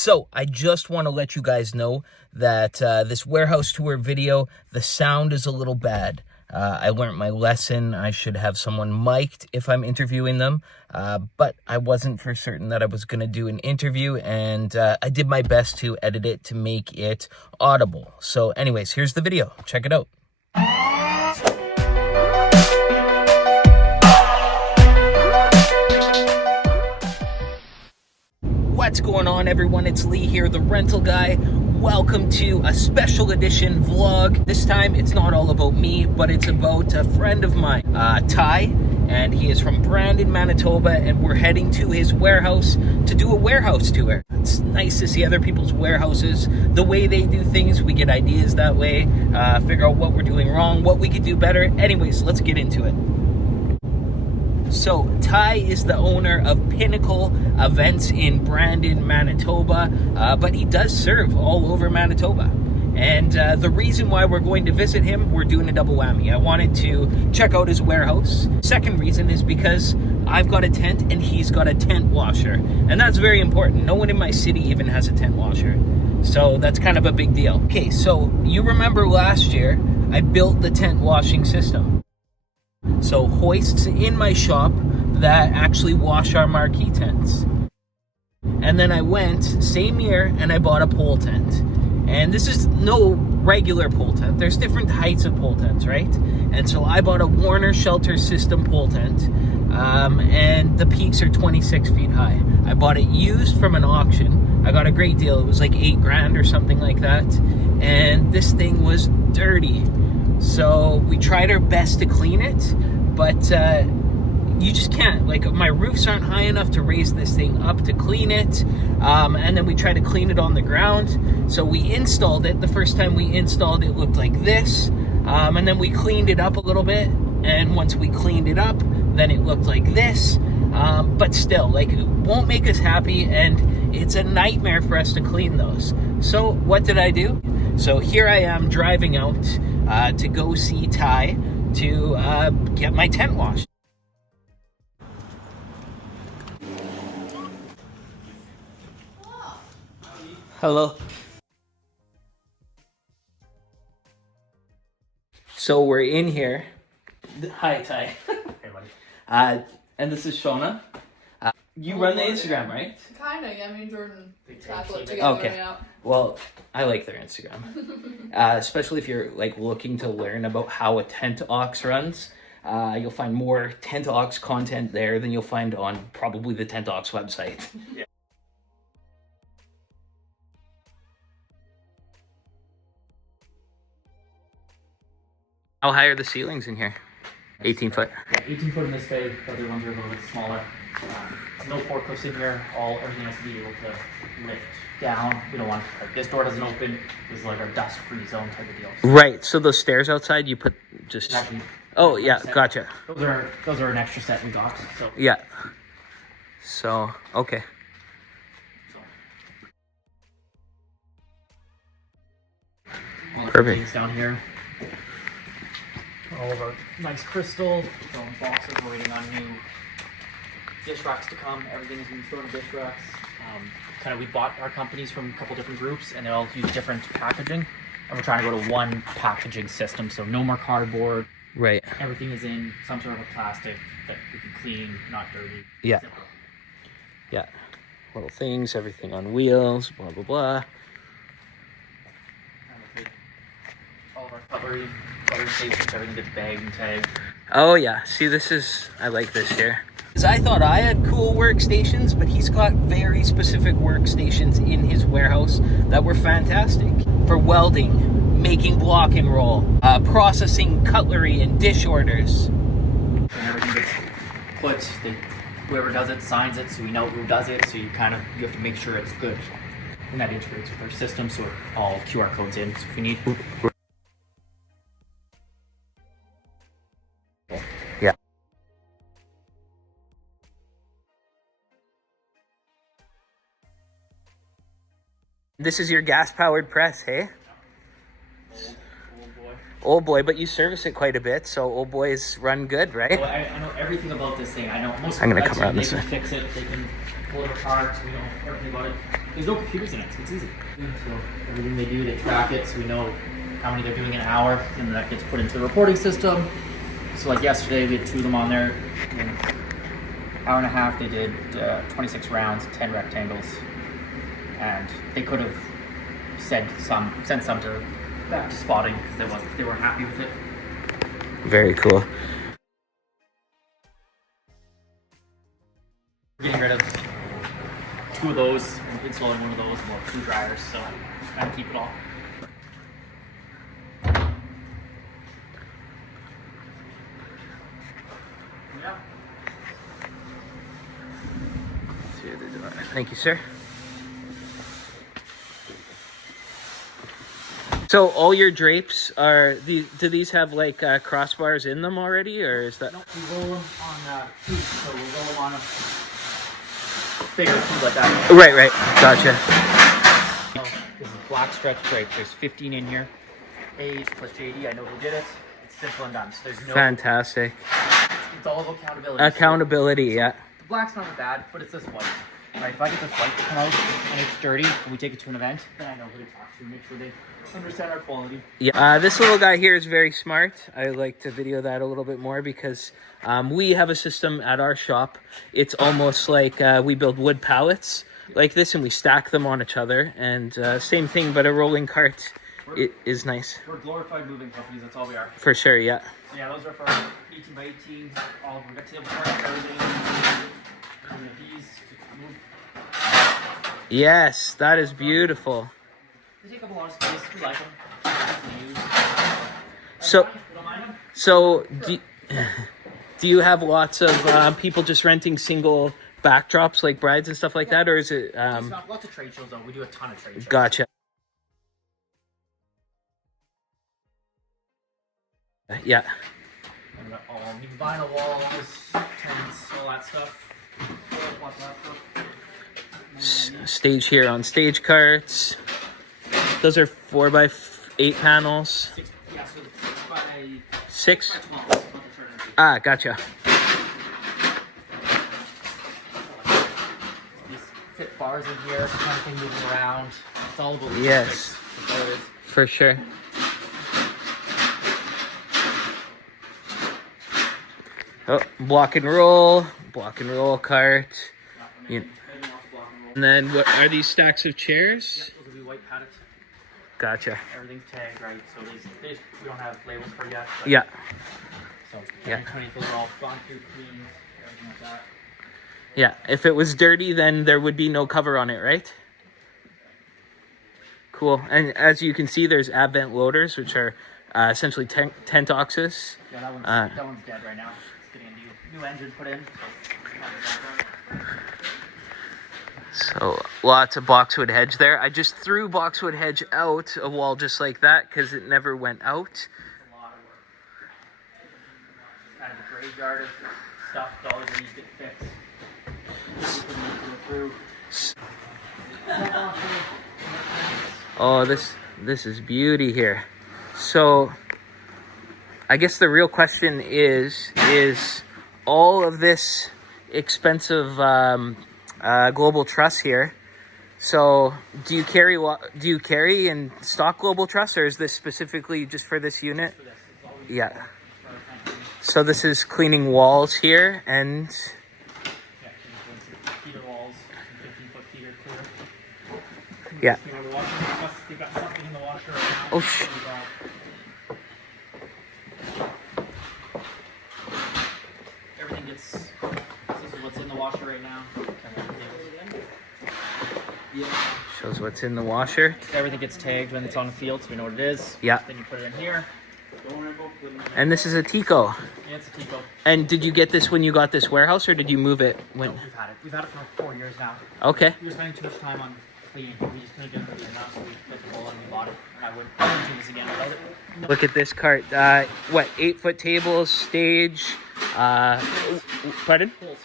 So I just want to let you guys know that this warehouse tour video, the sound is a little bad. I learned my lesson. I should have someone mic'd if I'm interviewing them, but I wasn't for certain that I was going to do an interview, and I did my best to edit it to make it audible. So anyways, here's the video. Check it out. What's going on, everyone? It's Lee here, the rental guy. Welcome to a special edition vlog. This time it's not all about me, but it's about a friend of mine, Ty, and he is from Brandon, Manitoba, and we're heading to his warehouse to do a warehouse tour. It's nice to see other people's warehouses, the way they do things. We get ideas that way, figure out what we're doing wrong, what we could do better. Anyways, let's get into it. So Ty is the owner of Pinnacle Events in Brandon, Manitoba, but he does serve all over Manitoba. And the reason why we're going to visit him, we're doing a double whammy. I wanted to check out his warehouse. Second reason is because I've got a tent and he's got a tent washer. And that's very important. No one in my city even has a tent washer. So that's kind of a big deal. Okay, so you remember last year, I built the tent washing system. So hoists in my shop that actually wash our marquee tents. And then I went, same year, and I bought a pole tent. And this is no regular pole tent. There's different heights of pole tents, right? And so I bought a Warner Shelter System pole tent. And the peaks are 26 feet high. I bought it used from an auction. I got a great deal. It was like $8,000 or something like that. And this thing was dirty. So we tried our best to clean it, but you just can't. Like, my roofs aren't high enough to raise this thing up to clean it. And then we tried to clean it on the ground. So we installed it. The first time we installed it looked like this. And then we cleaned it up a little bit. And once we cleaned it up, then it looked like this. But still, like, it won't make us happy. And it's a nightmare for us to clean those. So what did I do? So here I am driving out to go see Ty to get my tent washed. Hello. So we're in here. Hi, Ty. Hey, buddy. And this is Shona. You run the Instagram, right? Kinda, yeah. Me and Jordan tackle it Okay. together. Yeah. Well, I like their Instagram, especially if you're like looking to learn about how a tent aux runs. You'll find more tent aux content there than you'll find on probably the tent aux website. Yeah. How high are the ceilings in here? 18 foot. Yeah, 18 foot in this bay. The other ones are a little bit smaller. No forklifts in here. Everything has to be able to lift down. We don't want, like, this door doesn't open. This is like our dust-free zone type of deal. Right. So those stairs outside, you put just. Actually, Oh yeah, gotcha. Those are an extra set we got. So Yeah. So okay. all the Perfect. things down here. All of our nice crystal. So in boxes, we're waiting on new dish racks to come. Everything is being stored in dish racks. We bought our companies from a couple different groups, and they all use different packaging. And we're trying to go to one packaging system, so no more cardboard. Right. Everything is in some sort of plastic that we can clean, not dirty. Yeah. Simple. Yeah. Little things, everything on wheels, blah blah blah. All of our cutlery stations, everything gets bagged and tagged. Oh yeah. See, I like this here. I thought I had cool workstations, but he's got very specific workstations in his warehouse that were fantastic for welding, making block and roll, processing cutlery and dish orders. And everything gets put, whoever does it signs it, so we know who does it, so you have to make sure it's good. And that integrates with our system, so all QR codes in, so if we need. Yeah. This is your gas-powered press, hey? Old boy. Old boy, but you service it quite a bit, so old boys run good, right? So I know everything about this thing. I know most. I'm gonna of come around this They way. can fix it. They can pull it apart. We know everything about it. There's no computers in it, so it's easy. So everything they do, they track it, so we know how many they're doing an hour, and that gets put into the reporting system. So like yesterday, we had 2 of them on there. In an hour and a half, they did 26 rounds, 10 rectangles, and they could have sent some to back to spotting because they weren't happy with it. Very cool. We're getting rid of 2 of those and installing 1 of those, well, 2 dryers, so kind of keep it all. Yeah. Through the door. Thank you, sir. So all your drapes are do these have like crossbars in them already, or is that? No, we roll them on tubes, so we'll roll them on a bigger tube like that. Right. Gotcha. So this is black stretch drape. There's 15 in here. Age plus JD. I know who did it. It's simple and done. So there's no. Fantastic. It's all about accountability. Accountability, yeah. The black's not as bad, but it's this white. Right, if I get this white to come out and it's dirty, and we take it to an event, then I know who to talk to, make sure they understand our quality. Yeah, this little guy here is very smart. I like to video that a little bit more because we have a system at our shop. It's almost like we build wood pallets like this and we stack them on each other. And same thing, but a rolling cart is nice. We're glorified moving companies, that's all we are. For sure, yeah. Yeah, those are for 18 by 18. All of them. We got table parts, everything. And these to move. Yes, that is beautiful. They take up a lot of space. We like them. Easy to use. So, We don't mind them. so do you have lots of people just renting single backdrops like brides and stuff like that, or is it? It's not lots of trade shows though. We do a ton of trade shows. Gotcha. Yeah. And we got all new vinyl walls, tents, all that stuff. Lots of that stuff. Stage here on stage carts. Those are 4x8 panels. Yeah, so it's 6 by 6. 12. Not the shorter. Ah, gotcha. These fit bars in here, kind of thing moving around. It's all about Yes. logistics. That's all it is. For sure. Oh, block and roll cart. Yeah. And then what are these stacks of chairs? Those will be white padded. Gotcha. Everything's tagged, right? So we don't have labels for yet. But Yeah. So Yeah. those are all gone through, cleaned, everything like that. Yeah. If it was dirty, then there would be no cover on it, right? Cool. And as you can see, there's Advent loaders, which are essentially tent boxes. Yeah, that one's dead right now. It's getting a new engine put in. So lots of boxwood hedge there. I just threw boxwood hedge out a wall just like that because it never went out. A lot of work. Kind of a graveyard of stuff that always needs to get fixed. We couldn't go through. Oh, this is beauty here. So I guess the real question is all of this expensive global truss here. So do you carry and stock global truss, or is this specifically just for this unit? Yeah. So this is cleaning walls here and Heater walls, 15-foot heater clear. yeah. You know, the washer, they've got something in the washer right now. Oh, Everything gets, this is what's in the washer right now. Shows what's in the washer. Everything gets tagged when it's on the field, so we know what it is. Yeah. Then you put it in here. And this is a Tico. Yeah, it's a Tico. And did you get this when you got this warehouse, or did you move it when? No, we've had it. We've had it for 4 years now. Okay. We were spending too much time on cleaning. We just couldn't get it enough, so we put the bowl and we bought it. And I wouldn't do this again without it. No. Look at this cart. 8-foot tables, stage. Pardon? Poles.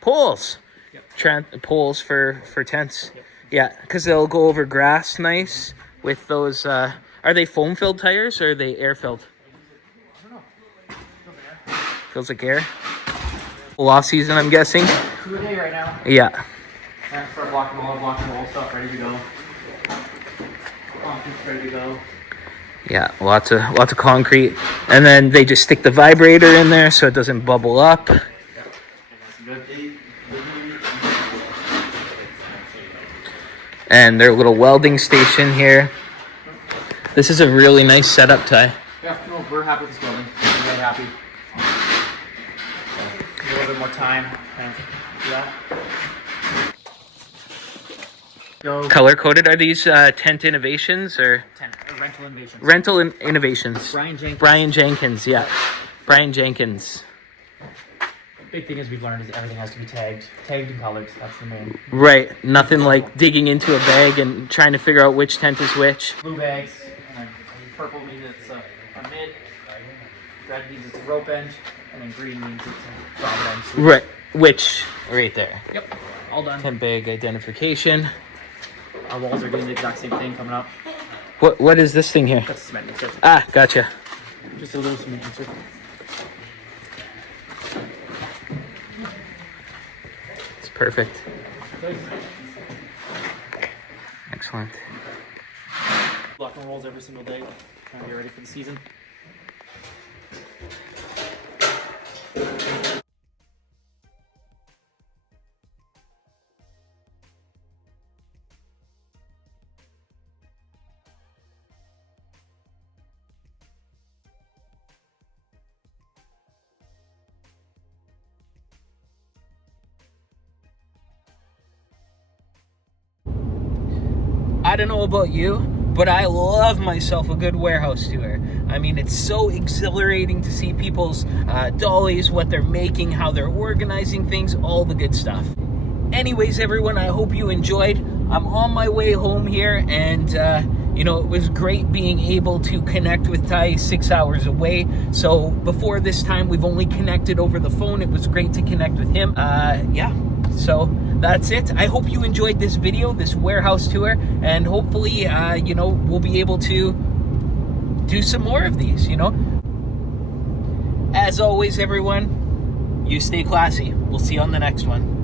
Poles. Yep. Poles for tents. Yep. Yeah, because they'll go over grass nice with those. Are they foam filled tires or are they air filled? Feels like air. Full off season, I'm guessing. Two a day right now. Yeah. For a block and roll stuff ready to go. Concrete's ready to go. Yeah, lots of concrete. And then they just stick the vibrator in there so it doesn't bubble up. Yeah. Good. And their little welding station here. This is a really nice setup, Ty. Yeah, no, we're happy with this building. We're really happy. A little bit more time. And do that. Go. Color coded. Are these tent innovations or Rental innovations. rental innovations? Brian Jenkins. Brian Jenkins, yeah. Brian Jenkins. Big thing is we've learned is everything has to be tagged and colored. That's the main. Right. Nothing like digging into a bag and trying to figure out which tent is which. Blue bags, and then purple means it's a mid, red means it's a rope end, and then green means it's a drawbit end. So Right. Which right there. Yep. All done. Tent bag identification. Our walls are doing the exact same thing coming up. What is this thing here? That's cement mixer. Ah, gotcha. Just a little cement mixer. It's perfect. Excellent. Block and rolls every single day. Trying to get ready for the season. I don't know about you, but I love myself a good warehouse tour. I mean, it's so exhilarating to see people's dollies, what they're making, how they're organizing things, all the good stuff. Anyways, everyone, I hope you enjoyed. I'm on my way home here, and it was great being able to connect with Ty 6 hours away. So before this time, we've only connected over the phone. It was great to connect with him. So that's it. I hope you enjoyed this video, this warehouse tour, and hopefully, we'll be able to do some more of these, As always, everyone, you stay classy. We'll see you on the next one.